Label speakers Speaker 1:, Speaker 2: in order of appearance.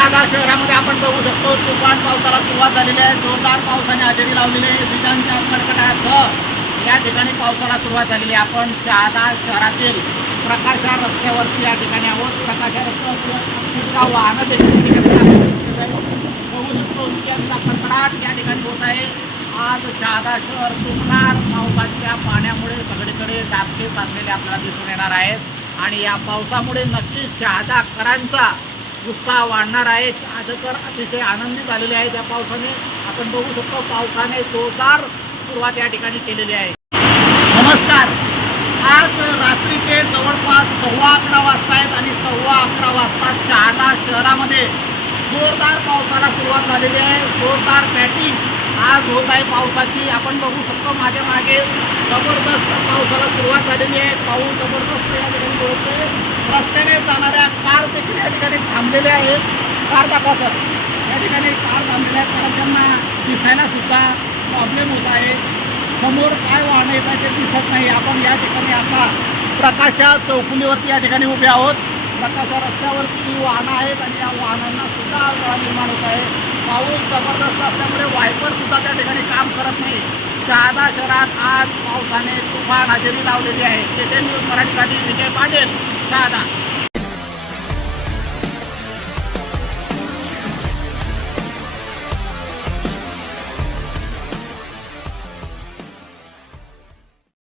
Speaker 1: शहादा शहरामध्ये आपण बघू शकतो तुफान पावसाला सुरुवात झालेली आहे. जोरदार पावसाने हजेरी लावलेली आहे. विजांच्या कडकडासह या ठिकाणी पावसाला सुरुवात झालेली आहे. आपण शहादा शहरातील प्रकाशा रस्त्यावरती या ठिकाणी आहोत. प्रकाशा रस्त्यावर वाहनं देखील ठिकाणी बघू शकतो विजांचा कडकडाट या ठिकाणी होत आहे. आज शहादा शहर तुफान पावसाच्या पाण्यामुळे सगळीकडे दाबके साधलेले आपल्याला दिसून येणार आहेत. आणि या पावसामुळे नक्कीच शहादाकरांचा उत्साह वाढणार आहे. तर अतिशय आनंदी झालेले आहे. त्या पावसाने आपण बघू शकतो पावसाने जोरदार सुरुवात या ठिकाणी केलेली आहे. नमस्कार. आज रात्रीचे जवळपास सव्वा अकरा वाजता आहेत आणि सव्वा अकरा वाजता शहादा शहरामध्ये जोरदार पावसाला सुरुवात झालेली आहे. जोरदार बॅटिंग आज होत आहे पावसाची. आपण बघू शकतो माझ्या मागे जबरदस्त पावसाला सुरुवात झालेली आहे. पाऊस जबरदस्त या ठिकाणी रस्त्याने जाणाऱ्या कार देखील थांबलेले आहेत कार दाखवतात या ठिकाणी कार थांबलेल्या आहेत. कारण त्यांना दिसायला सुद्धा प्रॉब्लेम होत आहे. समोर काय वाहनं येत आहे ते दिसत नाही. आपण या ठिकाणी आता प्रकाशच्या चौकुलीवरती या ठिकाणी उभे आहोत. प्रकाशा रस्त्यावरती वाहनं आहेत आणि या वाहनांना सुद्धा अडथळा निर्माण होत आहे. पाऊस जबरदस्त असल्यामुळे वायपर सुद्धा त्या ठिकाणी काम करत नाही. शहादा शहरात आज पावसाने तुफान हजेरी लावलेली आहे. ते न्यूज मराठीसाठी विजय पाटील शहादा.